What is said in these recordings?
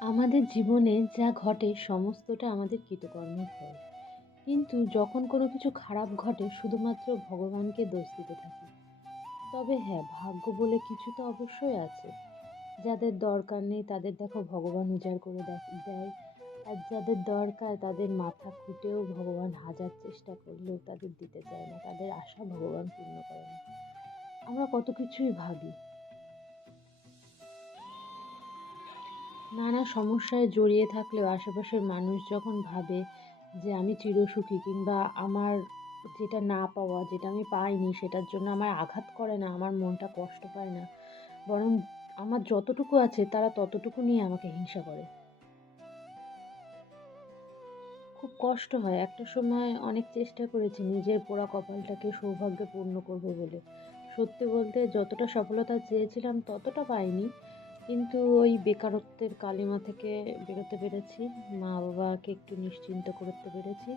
আমাদের জীবনে যা ঘটে সমস্তটা আমাদের কৃতকর্মের ফল। কিন্তু যখন কোনো কিছু খারাপ ঘটে, শুধুমাত্র ভগবানকে দোষ দিতে থাকি। তবে হ্যাঁ ভাগ্য বলে কিছু তো অবশ্যই আছে। যাদের দরকার নেই, তাদের দেখো ভগবান উজাড় করে দেয়। আর যাদের দরকার, তাদের মাথা খুঁটেও ভগবান হাজার চেষ্টা করলেও তাদের দিতে চায় না। তাদের আশা ভগবান পূর্ণ করে না। আমরা কত কিছুই ভাবি নানা সমস্যায় জড়িয়ে থাকলেও আশেপাশের মানুষ যখন ভাবে যে আমি চিরসুখী কিংবা আমার যেটা না পাওয়া, যেটা আমি পাইনি, সেটার জন্য আমার আঘাত করে না, আমার মনটা কষ্ট পায় না, বরং আমার যতটুকু আছে তারা ততটুকু নিয়ে আমাকে হিংসা করে। খুব কষ্ট হয়। একটা সময় অনেক চেষ্টা করেছি নিজের পোড়া কপালটাকে সৌভাগ্যে পূর্ণ করব বলে। সত্যি বলতে যতটা সফলতা চেয়েছিলাম ততটা পাইনি। কিন্তু ওই বেকারত্বের কালিমা থেকে বেরোতে পেরেছি। মা বাবাকে একটু নিশ্চিন্ত করতে পেরেছি।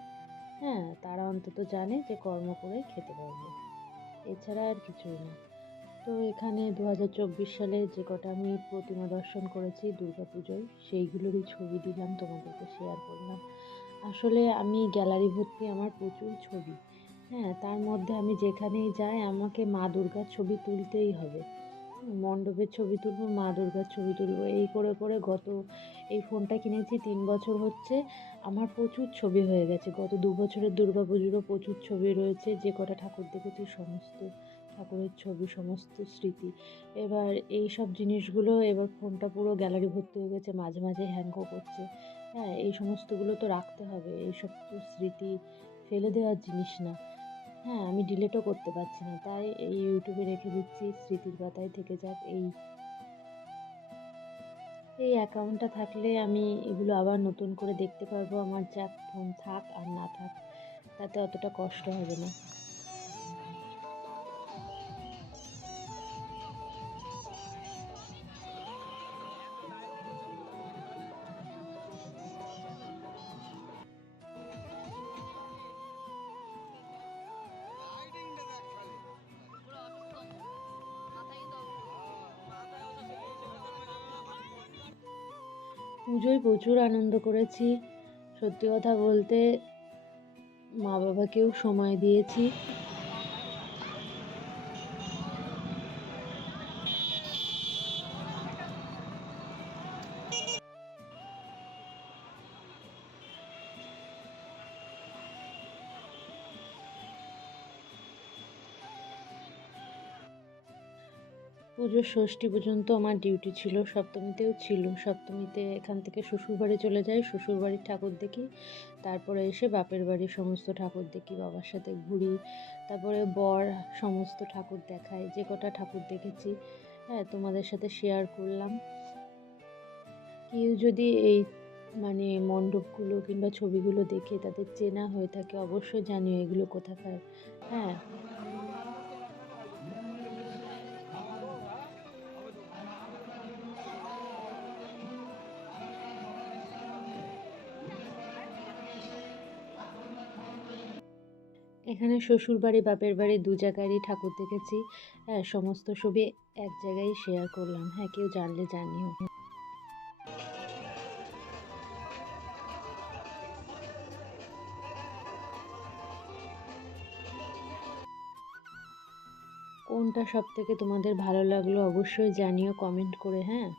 হ্যাঁ তারা অন্তত জানে যে কর্ম করে খেতে পারবে। এছাড়া আর কিছুই না। তো এখানে দু হাজার চব্বিশ সালে যে কটা আমি প্রতিমা দর্শন করেছি, দুর্গা পুজোয়, সেইগুলোরই ছবি দিলাম, তোমাদেরকে শেয়ার করলাম। আসলে আমি গ্যালারি ভর্তি আমার প্রচুর ছবি। হ্যাঁ তার মধ্যে আমি যেখানেই যাই, আমাকে মা দুর্গার ছবি তুলতেই হবে। মণ্ডপের ছবি তুলবো, মা দুর্গার ছবি তুলবো। এই করে করে গত এই ফোনটা কিনেছি, তিন বছর হচ্ছে আমার প্রচুর ছবি হয়ে গেছে। গত দু বছরের দুর্গা পুজোরও প্রচুর ছবি রয়েছে, যে কটা ঠাকুর দেখেছি, সমস্ত ঠাকুরের ছবি, সমস্ত স্মৃতি। এবার এই সব জিনিসগুলো এবার ফোনটা পুরো গ্যালারি ভর্তি হয়ে গেছে, মাঝে মাঝে হ্যাংও করছে। হ্যাঁ এই সমস্তগুলো তো রাখতে হবে এইসব তো স্মৃতি ফেলে দেওয়ার জিনিস না। হ্যাঁ আমি ডিলিটও করতে পারছি না। তাই এই ইউটিউবে রেখে দিচ্ছি, স্মৃতির পাতায় থেকে যাক এই। এই অ্যাকাউন্টটা থাকলে আমি এগুলো আবার নতুন করে দেখতে পারব। আমার যাক ফোন থাক আর না থাক, তাতে অতটা কষ্ট হবে না। পুজোয় প্রচুর আনন্দ করেছি। সত্যি কথা বলতে মা বাবাকেও সময় দিয়েছি। পুজোর ষষ্ঠী পর্যন্ত আমার ডিউটি ছিল। সপ্তমীতেও ছিল। সপ্তমীতে এখান থেকে শ্বশুরবাড়ি চলে যাই। শ্বশুরবাড়ির ঠাকুর দেখি। তারপরে এসে বাপের বাড়ির সমস্ত ঠাকুর দেখি, বাবার সাথে ঘুরি। তারপরে বর সমস্ত ঠাকুর দেখায়। যে কটা ঠাকুর দেখেছি হ্যাঁ তোমাদের সাথে শেয়ার করলাম। কেউ যদি এই মানে মণ্ডপগুলো কিংবা ছবিগুলো দেখে তাদের চেনা হয়ে থাকে, অবশ্যই জানিও এগুলো কোথাকার। হ্যাঁ এখানে শ্বশুরবাড়ি, বাপের বাড়ি দু জায়গারই ঠাকুর দেখেছি। হ্যাঁ সমস্ত ছবি এক জায়গায় শেয়ার করলাম। হ্যাঁ কেউ জানলে জানিও। কোনটা সব থেকে তোমাদের ভালো লাগল অবশ্যই জানিও কমেন্ট করে হ্যাঁ?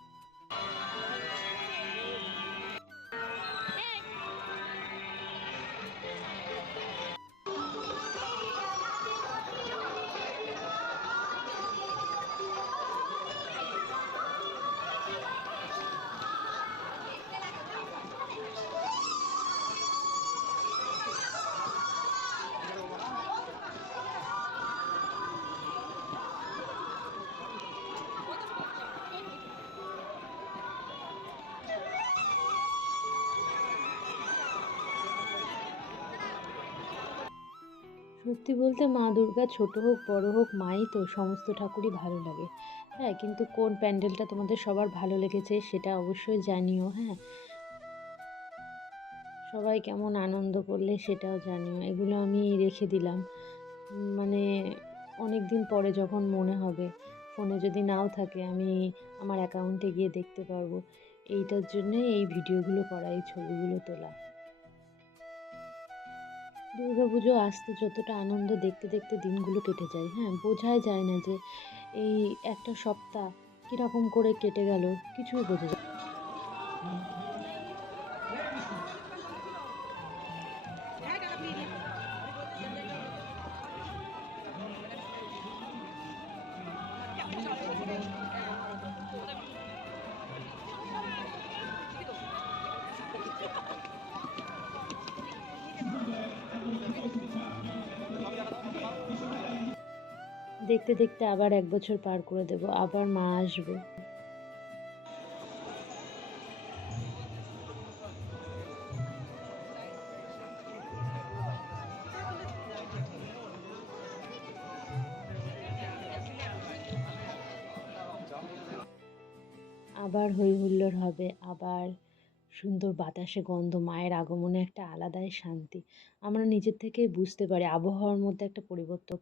সত্যি বলতে মা দুর্গা ছোট হোক, বড় হোক, মাই তো সমস্ত ঠাকুরই ভালো লাগে। হ্যাঁ কিন্তু কোন প্যান্ডেলটা তোমাদের সবার ভালো লেগেছে সেটা অবশ্যই জানিও হ্যাঁ? সবাই কেমন আনন্দ করলে সেটাও জানিও, এগুলো আমি রেখে দিলাম। মানে অনেক দিন পরে যখন মনে হবে, ফোনে যদি নাও থাকে আমি আমার অ্যাকাউন্টে গিয়ে দেখতে পারব। এইটার জন্যই এই ভিডিওগুলো করা, এই ছবিগুলো তোলা। দুর্গাপুজো আসতে যতটা আনন্দ দেখতে দেখতে দিনগুলো কেটে যায় হ্যাঁ? বোঝাই যায় না যে এই একটা সপ্তাহ কীরকম করে কেটে গেল, কিছুই বোঝা যায় দেখতে দেখতে আবার এক বছর পার করে দেব, আবার মা আসবে। আবার হই হুল্লোড় হবে, আবার সুন্দর বাতাসে গন্ধ, মায়ের আগমনে একটা আলাদাই শান্তি। আমরা নিজের থেকে বুঝতে পারি, আবহাওয়ার মধ্যে একটা পরিবর্তন